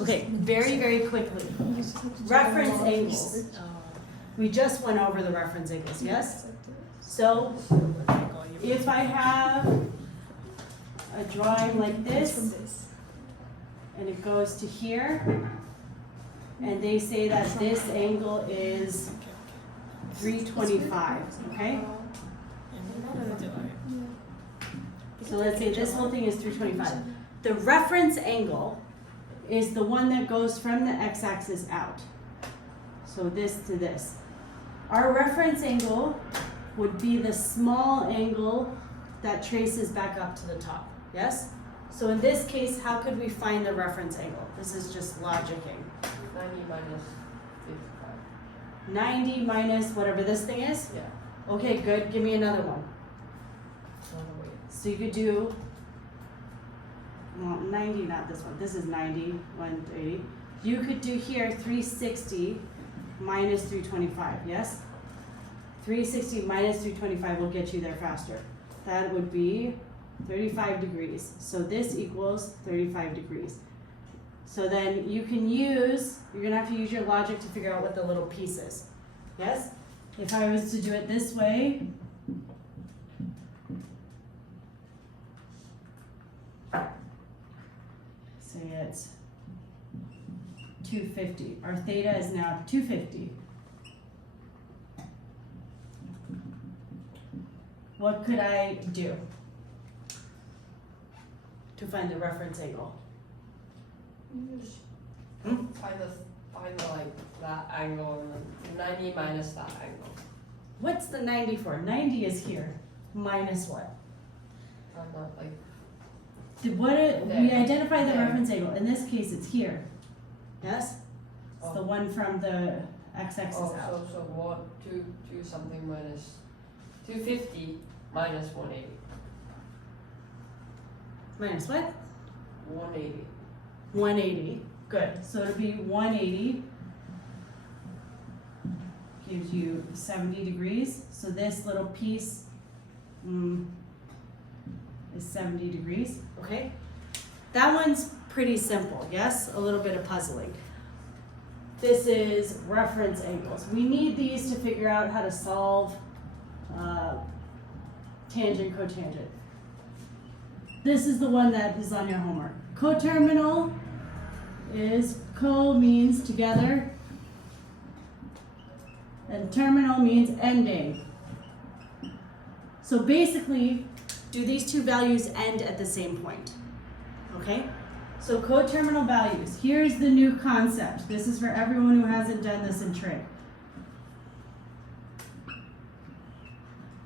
Okay, very quickly. Reference angles. We just went over the reference angles, yes? So, if I have a drawing like this, and it goes to here, and they say that this angle is 325, okay? So let's say this whole thing is 325. The reference angle is the one that goes from the x-axis out. So this to this. Our reference angle would be the small angle that traces back up to the top, yes? So in this case, how could we find the reference angle? This is just logicking. 90 minus 55. 90 minus whatever this thing is? Yeah. Okay, good. Give me another one. Oh, wait. So you could do, well, 90, not this one. This is 90, 180. You could do here 360 minus 325, yes? 360 minus 325 will get you there faster. That would be 35 degrees. So this equals 35 degrees. So then you can use, you're gonna have to use your logic to figure out what the little piece is. Yes? If I was to do it this way, say it's 250. Our theta is now 250. What could I do to find the reference angle? Find the like that angle and then 90 minus that angle. What's the 90 for? 90 is here. Minus what? I'm not like We identify the There. reference angle. In this case, it's here. Yes? It's the Oh. one from the x-axis out. so what 2 something minus 250 minus 180. Minus what? 180. 180. Good. So it'll be 180 gives you 70 degrees. So this little piece is 70 degrees. Okay? That one's pretty simple, yes? A little bit of puzzling. This is reference angles. We need these to figure out how to solve tangent, cotangent. This is the one that is on your homework. Coterminal is co means together, and terminal means ending. So basically, do these two values end at the same point? Okay? So coterminal values. Here's the new concept. This is for everyone who hasn't done this in trig.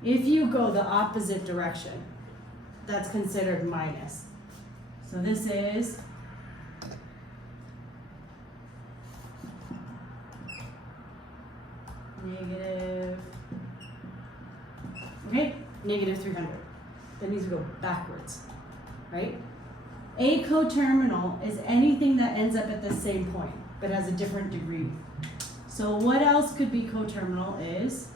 If you go the opposite direction, that's considered minus. So this is negative, okay, negative 300. That needs to go backwards, right? A coterminal is anything that ends up at the same point, but has a different degree. So what else could be coterminal is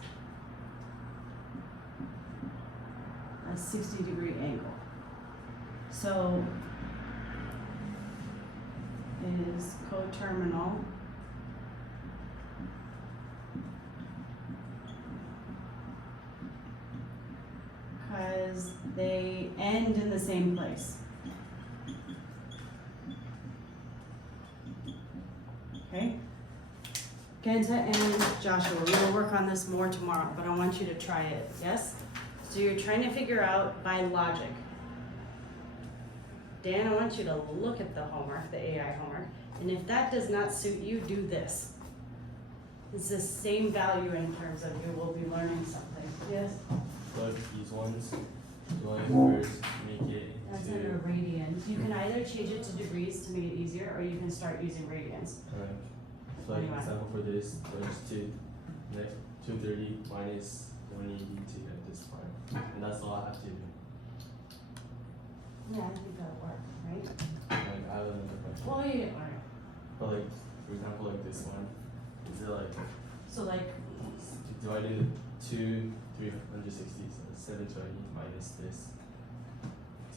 a 60-degree angle. So is coterminal because they end in the same place. Okay? Genta and Joshua, we're going to work on this more tomorrow, but I want you to try it, yes? So you're trying to figure out by logic. Dan, I want you to look at the homework, the AI homework, and if that does not suit you, do this. It's the same value in terms of you will be learning something. Yes? But these ones, do I first make it That's in a into radian. You can either change it to degrees to make it easier, or you can start using radians. so What do like you want? example for this, there's 230 minus 180 at this point, and that's all I have to do. Yeah, I think that'll work, right? Like I have another question. Well, you didn't learn it. But like for example, like this one, is it like So like, do I do 360 so 720 minus this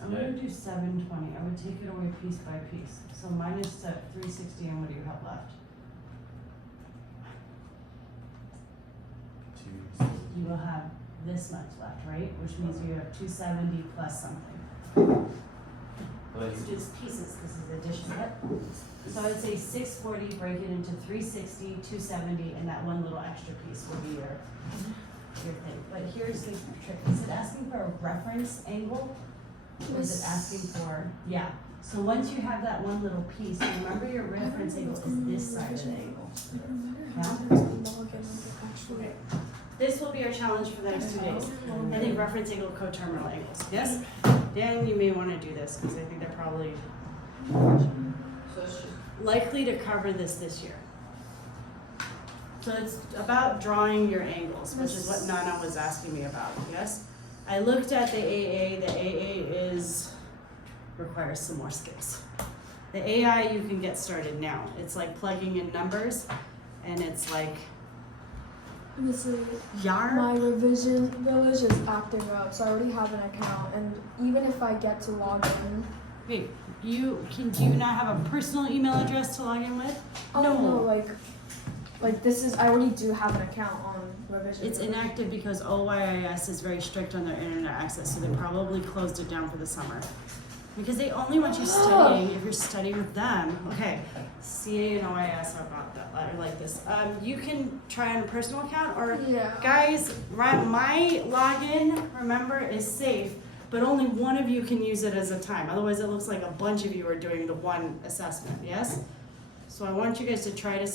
I'm gonna do 720, I would take it away piece by piece, so minus that 360, and what do you have left? You will have this much left, right? Which means you have 270 plus something. Let's Which is pieces, this is addition, yep. So I would say 640, break it into 360, 270, and that one little extra piece will be your thing. But here's the trick, is it asking for a reference angle? Or is it asking for, yeah. So once you have that one little piece, remember your reference angle is this side of the angle. Okay. This will be our challenge for the next 2 days. I think reference angle, coterminal angles, yes? Dan, you may wanna do this, because I think they're probably So it's just, likely to cover this year. So it's about drawing your angles, which is what Nana was asking me about, yes? I looked at the AA requires some more skills. The AI, you can get started now. It's like plugging in numbers, and it's like This is yar. my revision village is acting up, so I already have an account, and even if I get to log in, Wait, do you not have a personal email address to log in with? oh No. no, like this is I already do have an account on revision. It's Village. inactive because OYIS is very strict on their internet access, so they probably closed it down for the summer. Because they only want you studying if you're studying with them. Okay, CA and OIS are about that, are like this. You can try on a personal account, or Yeah. guys, my login, remember, is safe, but only one of you can use it as a time. Otherwise, it looks like a bunch of you are doing the one assessment, yes? So I want you guys to try to